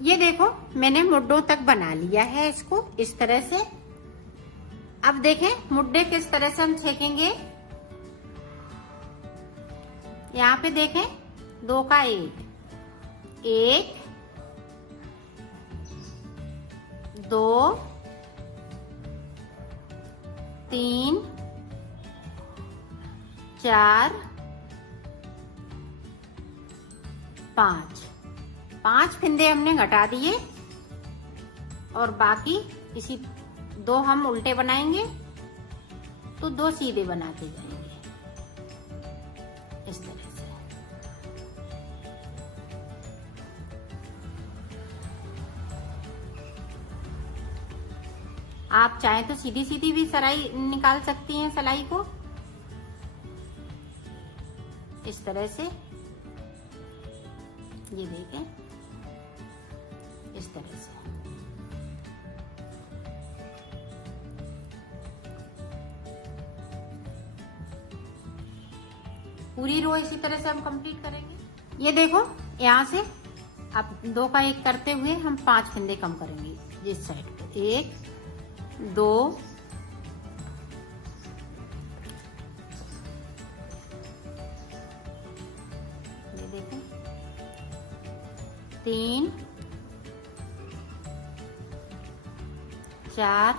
ये देखो मैंने मुड्डों तक बना लिया है इसको इस तरह से। अब देखें मुड्डे किस तरह से हम छेकेंगे। यहाँ पे देखें 2 का 1, 1 2 3 4 5 फिंदे हमने घटा दिए और बाकी इसी 2 हम उल्टे बनाएंगे तो 2 सीधे बनाते जाएंगे इस तरह से। आप चाहें तो सीधी सीधी भी सिलाई निकाल सकती हैं सिलाई को इस तरह से। ये देखें इस तरह से। पूरी रो इसी तरह से हम कंप्लीट करेंगे। ये देखो यहाँ से अब 2 का 1 करते हुए हम 5 फंदे कम करेंगे इस साइड पे। 1 2 ये देखें 3 4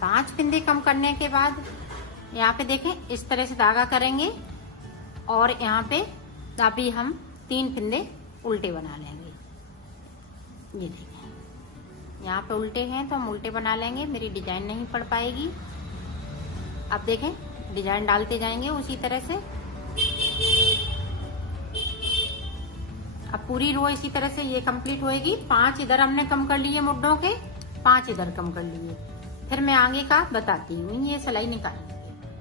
5 फंदे कम करने के बाद यहाँ पे देखें इस तरह से धागा करेंगे और यहाँ पे अभी हम 3 फंदे उल्टे बना लेंगे। ये देखें यहाँ पे उल्टे हैं तो हम उल्टे बना लेंगे, मेरी डिजाइन नहीं पड़ पाएगी। अब देखें डिजाइन डालते जाएंगे उसी तरह से। अब पूरी रो इसी तरह से ये कंप्लीट होएगी। 5 इधर हमने कम कर लिए मुड्डों के, 5 इधर कम कर लिए। फिर मैं आगे का बताती हूँ, ये सिलाई निकालेंगे।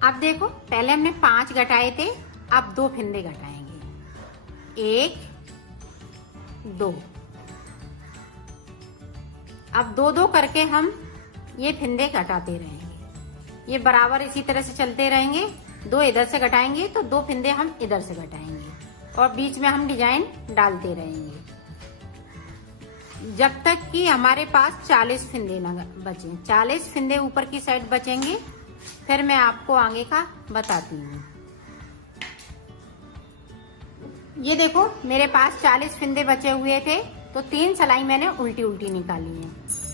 अब देखो पहले हमने 5 घटाए थे, अब 2 फंदे घटाएंगे। 1 2 अब 2 करके हम ये फंदे घटाते रहेंगे। ये बराबर इसी तरह से चलते रहेंगे। 2 इधर से घटाएंगे तो 2 फंदे हम इधर से घटाएंगे और बीच में हम डिजाइन डालते रहेंगे जब तक कि हमारे पास 40 फंदे ना बचे। 40 फंदे ऊपर की साइड बचेंगे, फिर मैं आपको आगे का बताती हूँ। ये देखो मेरे पास 40 फंदे बचे हुए थे तो 3 सिलाई मैंने उल्टी उल्टी निकाली है।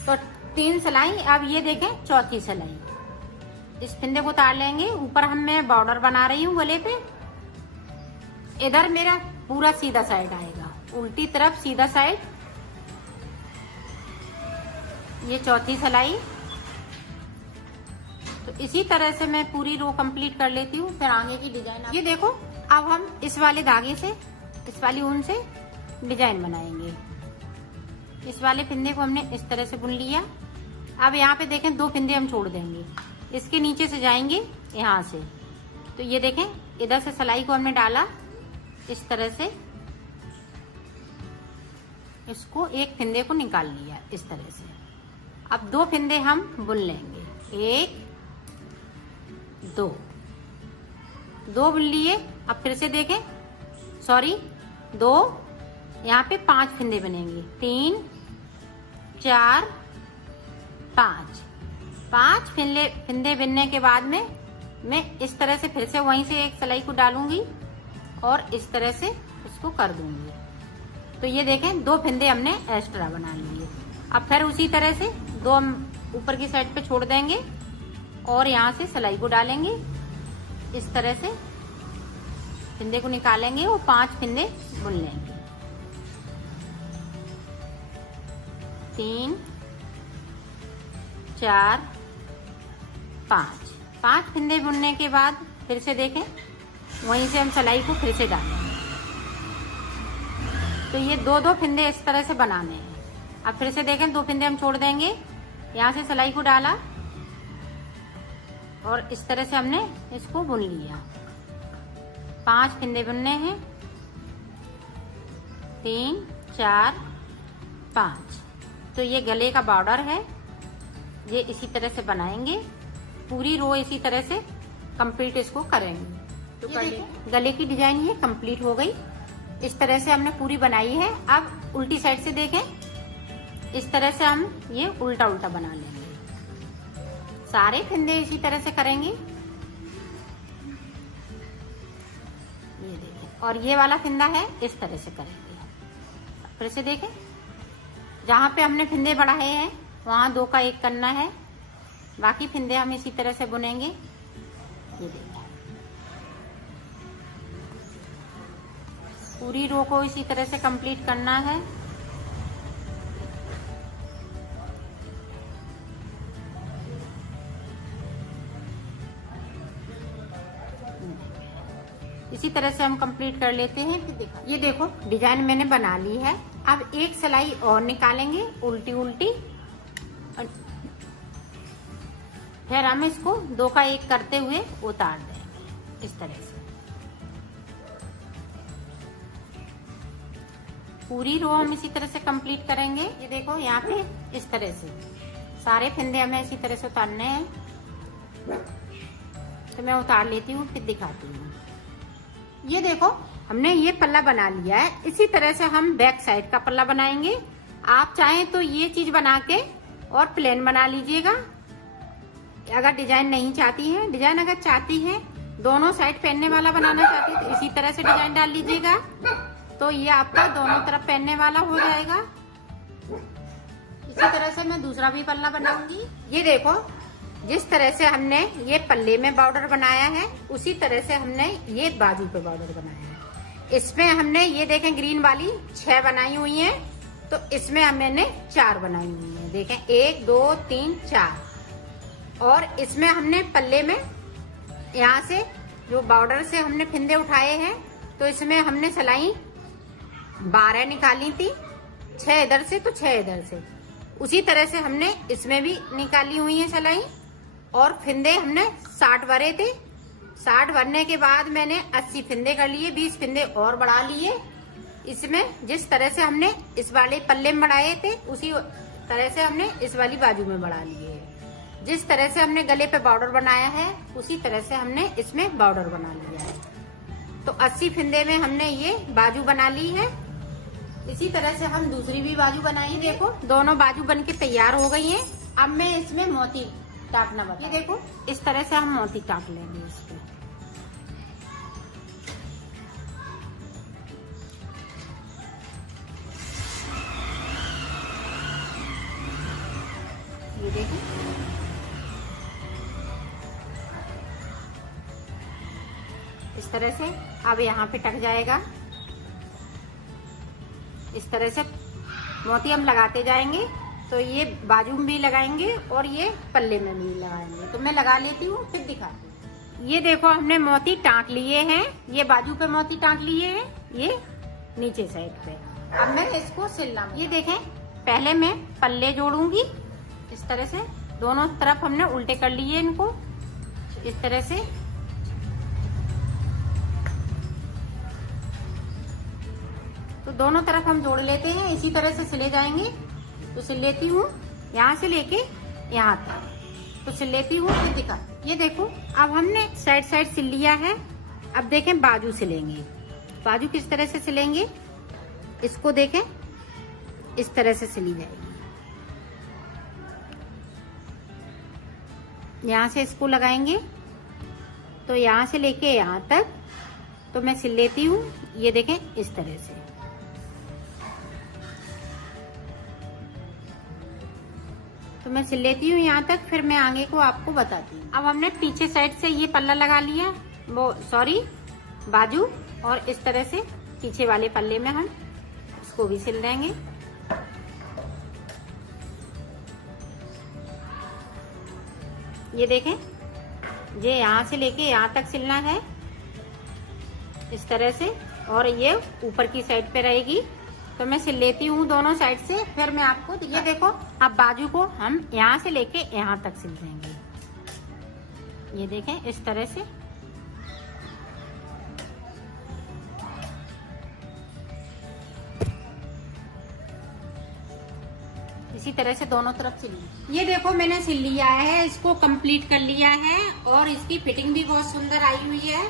तो 3 सिलाई। अब ये देखें चौथी सिलाई। इस फंदे को उतार लेंगे। ऊपर मैं बॉर्डर बना रही हूँ गले पे। इधर मेरा पूरा सीधा साइड आएगा, उल्टी तरफ सीधा साइड। ये चौथी सिलाई। तो इसी तरह से मैं पूरी रो कंप्लीट कर लेती हूँ, फिर आगे की डिजाइन। ये देखो अब हम इस वाले धागे से, इस वाली ऊन से डिजाइन बनाएंगे। इस वाले फंदे को हमने इस तरह से बुन लिया। अब यहाँ पे देखें 2 फंदे हम छोड़ देंगे, इसके नीचे से जाएंगे यहाँ से। तो ये देखें इधर से सिलाई को हमने डाला इस तरह से, इसको एक फंदे को निकाल लिया इस तरह से। अब 2 फंदे हम बुन लेंगे। 1 2 बुन लिए। अब फिर से देखें, सॉरी 2, यहाँ पे 5 फंदे बनेंगे। 3 4 5 फंदे बुनने के बाद में मैं इस तरह से फिर से वहीं से एक सिलाई को डालूंगी और इस तरह से उसको कर दूंगी। तो ये देखें 2 फंदे हमने एक्स्ट्रा बना लिए। अब फिर उसी तरह से 2 ऊपर की साइड पे छोड़ देंगे और यहाँ से सिलाई को डालेंगे इस तरह से। फंदे को निकालेंगे और 5 फंदे बुन लेंगे। 3 4 5 फंदे बुनने के बाद फिर से देखें वहीं से हम सिलाई को फिर से डालेंगे। तो ये 2 फंदे इस तरह से बनाने हैं। अब फिर से देखें 2 फंदे हम छोड़ देंगे, यहाँ से सिलाई को डाला और इस तरह से हमने इसको बुन लिया। 5 फंदे बुनने हैं। 3 4 5। तो ये गले का बॉर्डर है, ये इसी तरह से बनाएंगे। पूरी रो इसी तरह से कंप्लीट इसको करेंगे। तो गले की डिजाइन ये कंप्लीट हो गई। इस तरह से हमने पूरी बनाई है। अब उल्टी साइड से देखें, इस तरह से हम ये उल्टा उल्टा बना लेंगे। सारे फंदे इसी तरह से करेंगे। ये देखें, और ये वाला फंदा है इस तरह से करेंगे। फिर से देखें, जहां पे हमने फंदे बढ़ाए हैं वहां 2 का 1 करना है, बाकी फंदे हम इसी तरह से बुनेंगे। ये देखिए, पूरी रो को इसी तरह से कंप्लीट करना है। इसी तरह से हम कंप्लीट कर लेते हैं। फिर देखो, ये देखो डिजाइन मैंने बना ली है। अब एक सिलाई और निकालेंगे उल्टी उल्टी, फिर हम इसको 2 का 1 करते हुए उतार देंगे इस तरह से। पूरी रो हम इसी तरह से कंप्लीट करेंगे। ये देखो यहाँ पे इस तरह से सारे फंदे हमें इसी तरह से उतारने हैं। तो मैं उतार लेती हूँ, फिर दिखाती हूँ। ये देखो हमने ये पल्ला बना लिया है। इसी तरह से हम बैक साइड का पल्ला बनाएंगे। आप चाहें तो ये चीज बना के और प्लेन बना लीजिएगा, अगर डिजाइन नहीं चाहती है। डिजाइन अगर चाहती है, दोनों साइड पहनने वाला बनाना चाहती है, तो इसी तरह से डिजाइन डाल लीजिएगा। तो ये आपका दोनों तरफ पहनने वाला हो जाएगा। इसी तरह से मैं दूसरा भी पल्ला बनाऊंगी। ये देखो, जिस तरह से हमने ये पल्ले में बॉर्डर बनाया है, उसी तरह से हमने ये बाजू पे बॉर्डर बनाया है। इसमें हमने ये देखें ग्रीन वाली 6 बनाई हुई है, तो इसमें हमने 4 बनाई हुई है। देखें 1 2 3 4। और इसमें हमने पल्ले में यहाँ से जो बॉर्डर से हमने फिंदे उठाए हैं, तो इसमें हमने सिलाई 12 निकाली थी, 6 इधर से तो 6 इधर से। उसी तरह से हमने इसमें भी निकाली हुई है सिलाई। और फिंदे हमने 60 भरे थे। 60 भरने के बाद मैंने 80 फिंदे कर लिए, 20 फिंदे और बढ़ा लिए। इसमें जिस तरह से हमने इस वाले पल्ले में बढ़ाए थे, उसी तरह से हमने इस वाली बाजू में बढ़ा लिए। जिस तरह से हमने गले पे बॉर्डर बनाया है, उसी तरह से हमने इसमें बॉर्डर बना लिया है। तो 80 फिंदे में हमने ये बाजू बना ली है। इसी तरह से हम दूसरी भी बाजू बनाई। देखो दोनों बाजू बन के तैयार हो गई हैं। अब मैं इसमें मोती टापना बता। ये देखो इस तरह से हम मोती टाप लेंगे इसको। ये देखो इस तरह से। अब यहाँ पे टक जाएगा। इस तरह से मोती हम लगाते जाएंगे। तो ये बाजू में भी लगाएंगे और ये पल्ले में भी लगाएंगे। तो मैं लगा लेती हूँ, फिर दिखाती हूँ। ये देखो हमने मोती टाँक लिए हैं। ये बाजू पे मोती टाँक लिए हैं, ये नीचे साइड पे। अब मैं इसको सिलना। ये देखें, पहले मैं पल्ले जोड़ूंगी इस तरह से। दोनों तरफ हमने उल्टे कर लिए इनको इस तरह से। तो दोनों तरफ हम जोड़ लेते हैं, इसी तरह से सिले जाएंगे। तो सिल लेती हूँ यहाँ से लेके यहाँ तक। तो सिल लेती हूँ, फिर दिखा। ये देखो अब हमने साइड साइड सिल लिया है। अब देखें बाजू सिलेंगे। बाजू किस तरह से सिलेंगे, इसको देखें, इस तरह से सिली जाएगी। यहाँ से इसको लगाएंगे, तो यहाँ से लेके यहाँ तक। तो मैं सिल लेती हूँ, ये देखें इस तरह से। तो मैं सिल लेती हूँ यहाँ तक, फिर मैं आगे को आपको बताती हूँ। अब हमने पीछे साइड से ये पल्ला लगा लिया, वो सॉरी बाजू, और इस तरह से पीछे वाले पल्ले में हम इसको भी सिल देंगे। ये देखें, ये यहाँ से लेके यहाँ तक सिलना है इस तरह से, और ये ऊपर की साइड पे रहेगी। तो मैं सिल लेती हूँ दोनों साइड से, फिर मैं आपको। ये देखो अब बाजू को हम यहाँ से लेके यहाँ तक सिल देंगे। ये देखें इस तरह से। इसी तरह से दोनों तरफ सिल। ये देखो मैंने सिल लिया है, इसको कंप्लीट कर लिया है, और इसकी फिटिंग भी बहुत सुंदर आई हुई है।